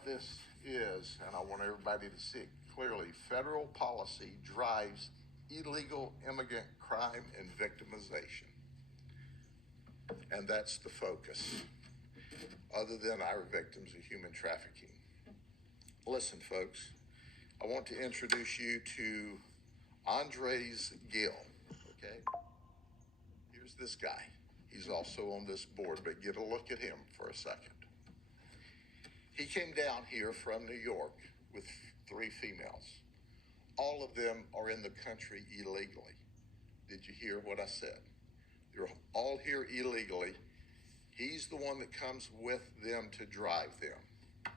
what this is, and I want everybody to see it clearly. Federal policy drives illegal immigrant crime and victimization. And that's the focus, other than our victims of human trafficking. Listen, folks, I want to introduce you to Andres Gill, okay? Here's this guy. He's also on this board, but get a look at him for a second. He came down here from New York with 3 females. All of them are in the country illegally. Did you hear what I said? They're all here illegally. He's the one that comes with them to drive them.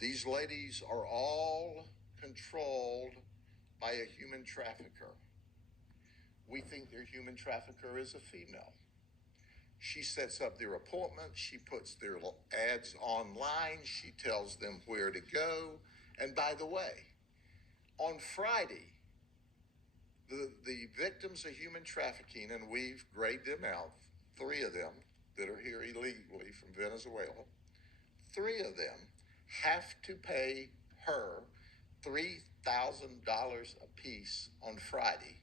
These ladies are all controlled by a human trafficker. We think their human trafficker is a female. She sets up their appointments. She puts their ads online. She tells them where to go. And by the way, on Friday, the victims of human trafficking, and we've graded them out, 3 of them that are here illegally from Venezuela, 3 of them have to pay her $3,000 a piece on Friday,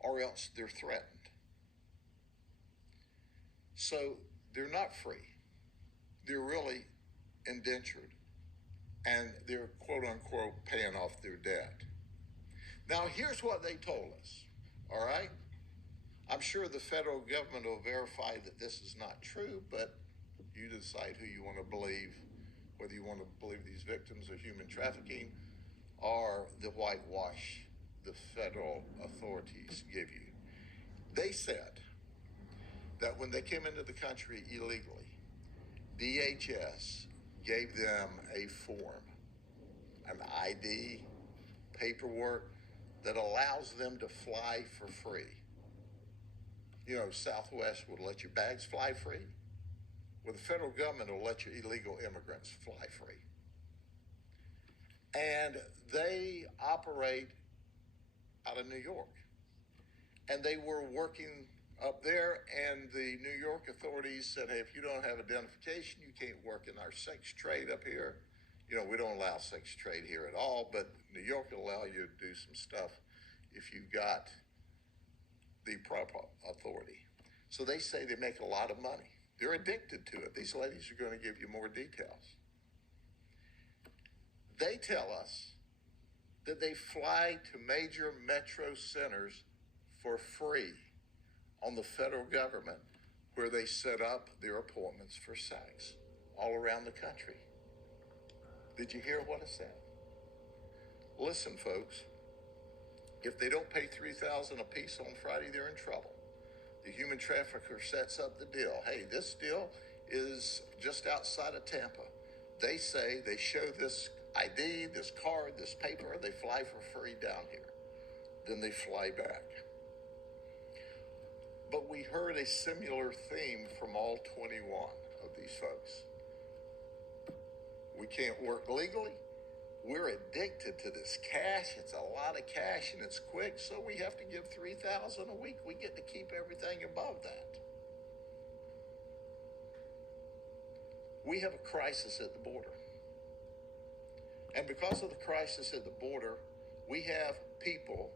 or else they're threatened. So they're not free. They're really indentured, and they're quote unquote paying off their debt. Now, here's what they told us, all right? I'm sure the federal government will verify that this is not true, but you decide who you want to believe, whether you want to believe these victims of human trafficking or the whitewash the federal authorities give you. They said that when they came into the country illegally, DHS gave them a form, an ID, paperwork that allows them to fly for free. You know, Southwest would let your bags fly free. Well, the federal government will let your illegal immigrants fly free. And they operate out of New York. And they were working up there, and the New York authorities said, hey, if you don't have identification, you can't work in our sex trade up here. You know, we don't allow sex trade here at all, but New York will allow you to do some stuff if you've got the proper authority. So they say they make a lot of money. They're addicted to it. These ladies are going to give you more details. They tell us that they fly to major metro centers for free on the federal government, where they set up their appointments for sex all around the country. Did you hear what I said? Listen, folks, if they don't pay $3,000 a piece on Friday, they're in trouble. The human trafficker sets up the deal. Hey, this deal is just outside of Tampa. They say they show this ID, this card, this paper, they fly for free down here. Then they fly back. But we heard a similar theme from all 21 of these folks. We can't work legally. We're addicted to this cash. It's a lot of cash and it's quick, so we have to give $3,000 a week. We get to keep everything above that. We have a crisis at the border. And because of the crisis at the border, we have people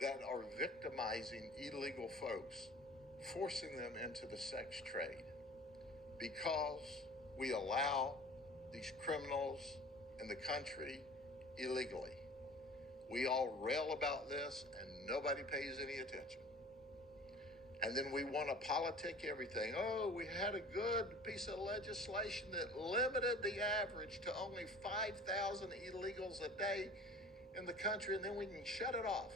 that are victimizing illegal folks, forcing them into the sex trade because we allow these criminals in the country illegally. We all rail about this and nobody pays any attention. And then we want to politic everything. Oh, we had a good piece of legislation that limited the average to only 5,000 illegals a day in the country, and then we can shut it off.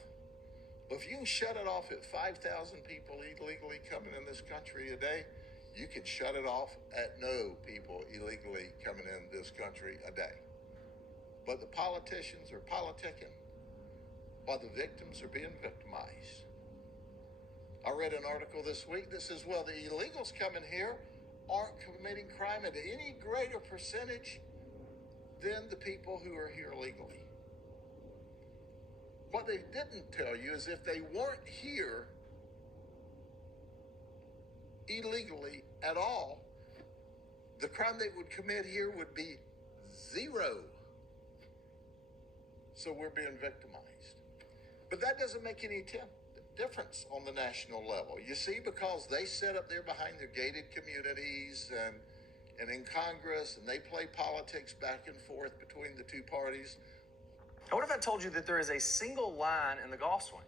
But if you can shut it off at 5,000 people illegally coming in this country a day, you can shut it off at no people illegally coming in this country a day. But the politicians are politicking while the victims are being victimized. I read an article this week that says, well, the illegals coming here aren't committing crime at any greater percentage than the people who are here legally. What they didn't tell you is if they weren't here illegally at all, the crime they would commit here would be 0. So we're being victimized. But that doesn't make any difference on the national level. You see, because they sit up there behind their gated communities and in Congress, and they play politics back and forth between the two parties. What if I told you that there is a single line in the golf swing